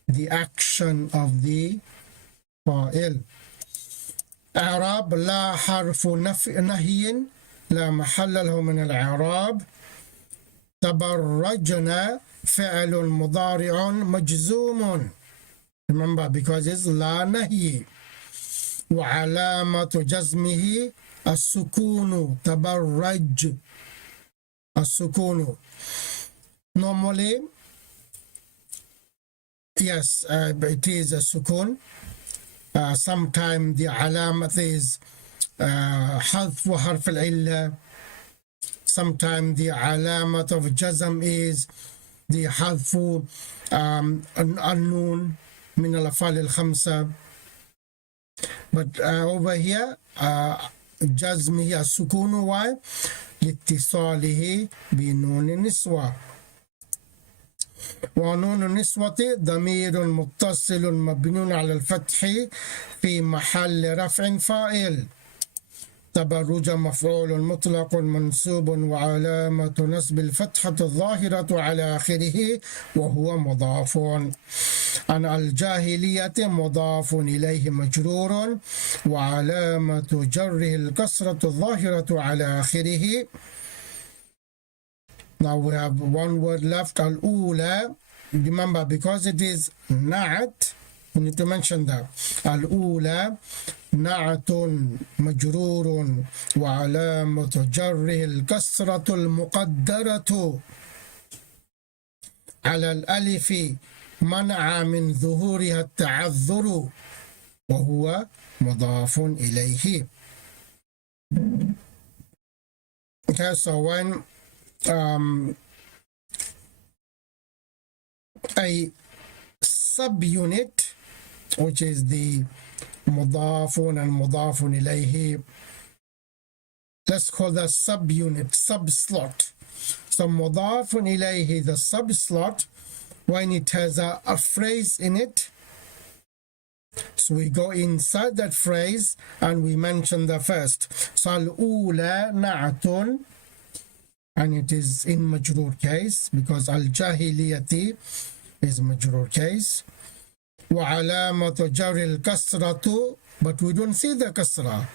the action of the fa'il. I'rab la harfu nahyin la mahalla lahu min al-i'rab. تبرجنا فعل مضارع مجزوم. Remember, because it's لا نهي. وعلامة جزمه السكون. تبرج السكون. Normally, yes, it is a sukun. Sometimes the علامة is حذف حرف العلة. Sometimes the علامة of jazm is the حذف النون من الأفعال الخمسة. But over here جزمه السكون. Why? لاتصاله بنون النسوة. ونون النسوة ضمير متصل مبني على الفتح في محل رفع فاعل. تبرج مفعول مطلق منصوب وعلامة نصب الفتحة الظاهرة على آخره وهو مضاف. عن الجاهلية مضاف إليه مجرور وعلامة جره الكسرة الظاهرة على آخره. Now we have one word left, الأولى. Remember, because it is نعت, we need to mention that. الأولى نعت مجرور وعلامة جره الكسرة المقدرة على الألف منع من ظهورها التعذر وهو مضاف إليه. Okay, so when a subunit, which is the mudafun and mudafun ilayhi, let's call that subunit, sub-slot. So mudafun ilayhi, the sub-slot, when it has a phrase in it, so we go inside that phrase and we mention the first. So al-ula na'atun, and it is in majroor case because al-jahiliyati is majroor case. وعلامة جر الكسرة, but we don't see the kasra.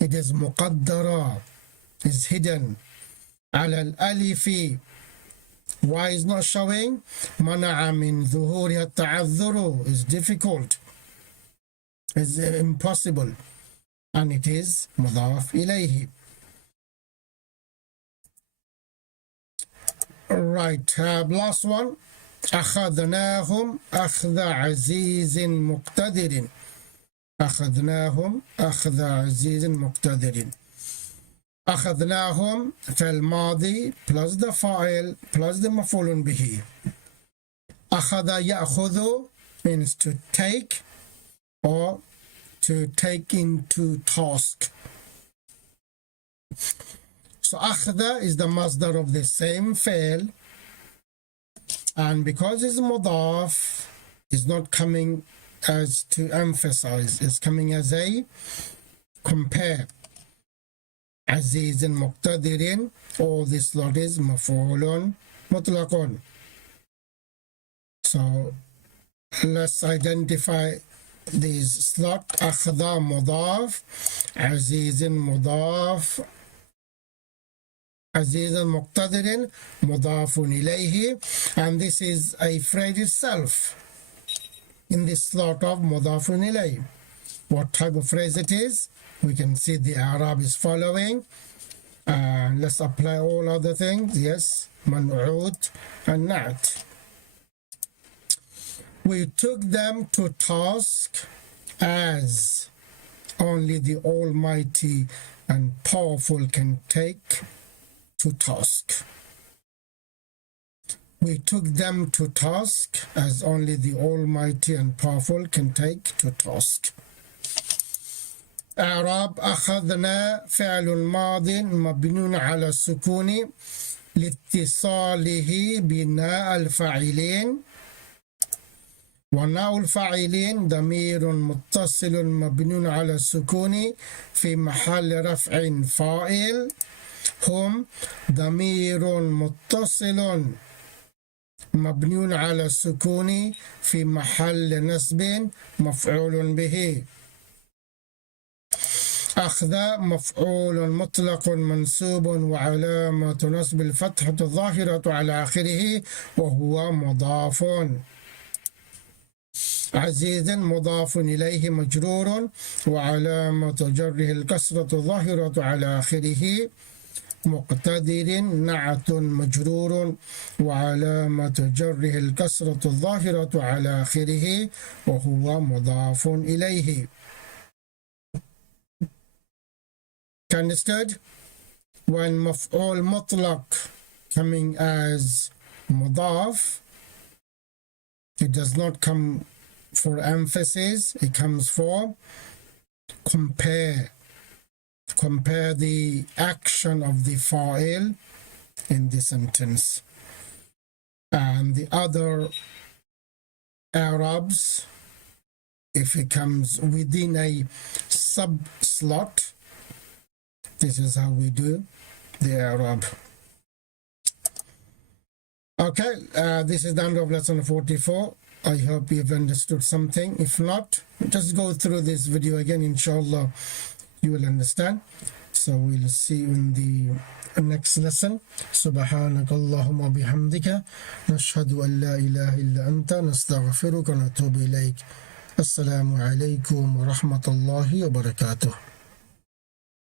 It is مقدرة, is hidden. على الألف, why is not showing? منع من ظهورها التعذر, is difficult, is impossible, and it is مضاف إليه. Right, last one. أخذناهم أخذ عزيز مقتدر. أخذناهم أخذ عزيز مقتدر. أخذناهم في الماضي plus the file plus the مفعول به. أخذ يأخذ means to take or to take into task. So أخذ is the masdar of the same fi'l, and because it's mudaf, it's not coming as to emphasize, it's coming as a compare. عزيز مقتدر, all this lot is مفعول مطلق. So let's identify these slot. أخذ مضاف, عزيز مضاف, عزيز مقتدر مضاف إليه, and this is a phrase itself in this slot of مضاف إليه. What type of phrase it is? We can see the Arab is following. Let's apply all other things. Yes, منعوت and نعت. We took them to task as only the Almighty and powerful can take to task. We took them to task as only the Almighty and powerful can take to task. إعراب أخذنا فعل ماض مبني على السكون لاتصاله بناء الفاعلين, وناء الفاعلين ضمير متصل مبني على السكون في محل رفع فاعل, هم ضمير متصل مبني على السكون في محل نصب مفعول به. أخذ مفعول مطلق منصوب وعلامة نصب الفتحة الظاهرة على آخره وهو مضاف. عزيز مضاف إليه مجرور وعلامة جره الكسرة الظاهرة على آخره. مقتدر نعت مجرور وعلامة جره الكسرة الظاهرة على آخره وهو مضاف إليه. Understood? When مفعول مطلق coming as مضاف, it does not come for emphasis, it comes for compare the action of the fa'il in the sentence. And the other Arabs, if it comes within a sub-slot, this is how we do the Arab. Okay, this is the end of lesson 44. I hope you've understood something. If not, just go through this video again. Inshallah, you will understand. So we'll see you in the next lesson. سبحانك اللهم وبحمدك نشهد أن لا إله إلا أنت نستغفرك ونتوب إليك. السلام عليكم ورحمة الله وبركاته.